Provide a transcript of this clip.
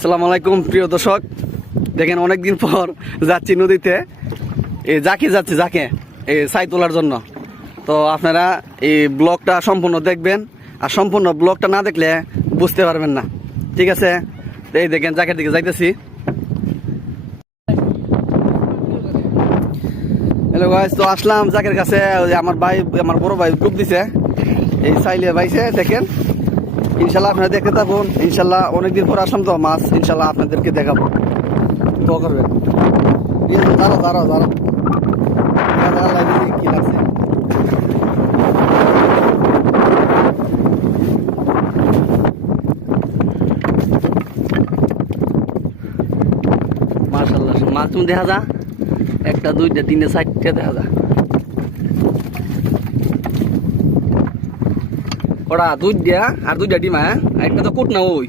আসসালামু আলাইকুম প্রিয় দর্শক, দেখেন অনেকদিন পর যাচ্ছি নদীতে, যাকে এই ছাই তোলার জন্য। তো আপনারা এই ব্লগটা সম্পূর্ণ দেখবেন, আর সম্পূর্ণ ব্লগটা না দেখলে বুঝতে পারবেন না, ঠিক আছে? এই দেখেন জাকের দিকে যাইতেছি। হ্যালো গাইস, তো আসলাম জাকের কাছে। আমার বড় ভাই গ্রুপ দিছে, এই সাইলিয়া ভাইছে, দেখেন। ইনশাল্লাহ আপনারা দেখতে থাকুন। ইনশাল্লাহ অনেকদিন পর আসলাম তো, মাছ ইনশাল্লাহ আপনাদেরকে দেখাবো। তো করবেন দাঁড়াও কি লাগছে। মাশাআল্লাহ, মাছ তুমি দেখা যা, একটা দুইটা তিনটে চারটে দেখা যা। ওরা দুই দিয়া আর দুইটা ডিমা, একটা তো কুট না ওই